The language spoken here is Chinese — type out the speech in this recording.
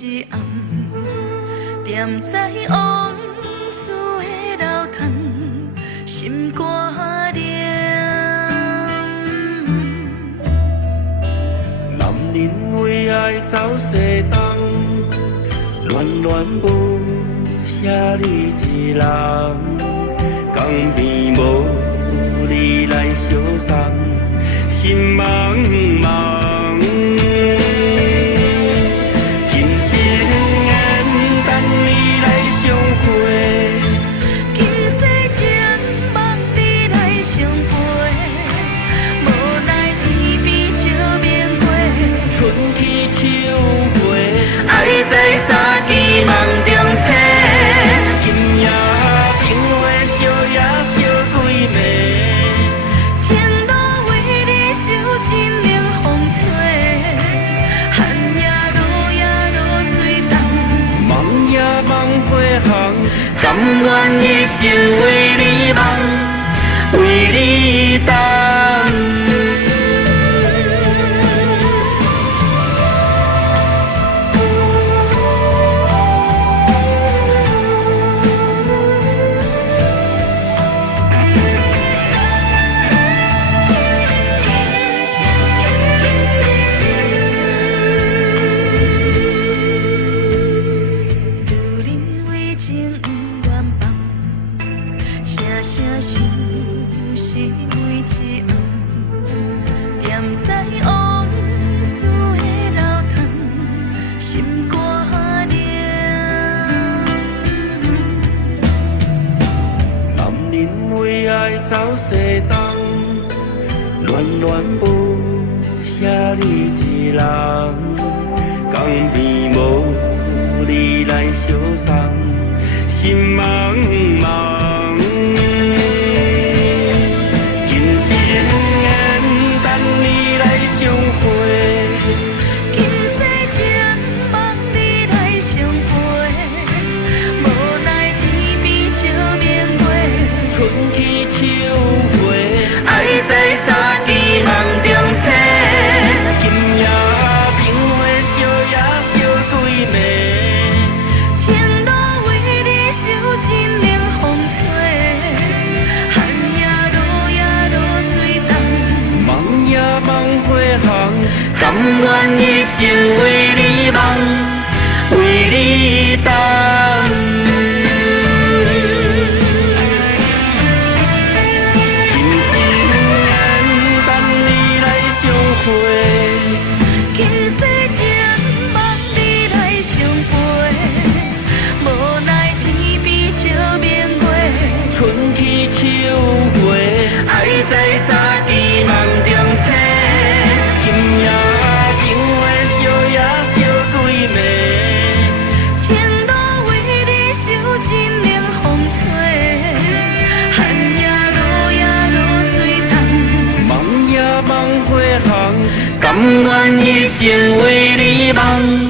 一暗，踮在往事的楼潭，心肝凉。男人为爱走西东，恋恋无写你一人，江边无你来相送，心茫茫。今生缘等你来相会，今世情望你来相陪，无奈天边笑面过，春去秋回，爱在三更梦中醒。今夜情话烧也烧几暝，情路为你受尽冷风吹，寒夜落也落水重，梦也梦花红，甘愿一生为你梦，为你等。声相思每一暗，踮在往事的楼潭，心肝凉。男人为爱走西东，恋恋无写你一人，江边无你来相送，心茫茫。在三更梦中醒，今夜情话烧也烧几暝，情路为你受尽冷风吹，寒夜落也落水重，梦也梦花红，甘愿一生为你梦，为你等。今世情望你来相陪，无奈天边笑面过，春去秋回，爱在三更梦中醒。今夜情话烧也烧几暝，情路为你受尽冷风吹，寒夜落也落水重，梦也梦花红。甘愿一生为你梦。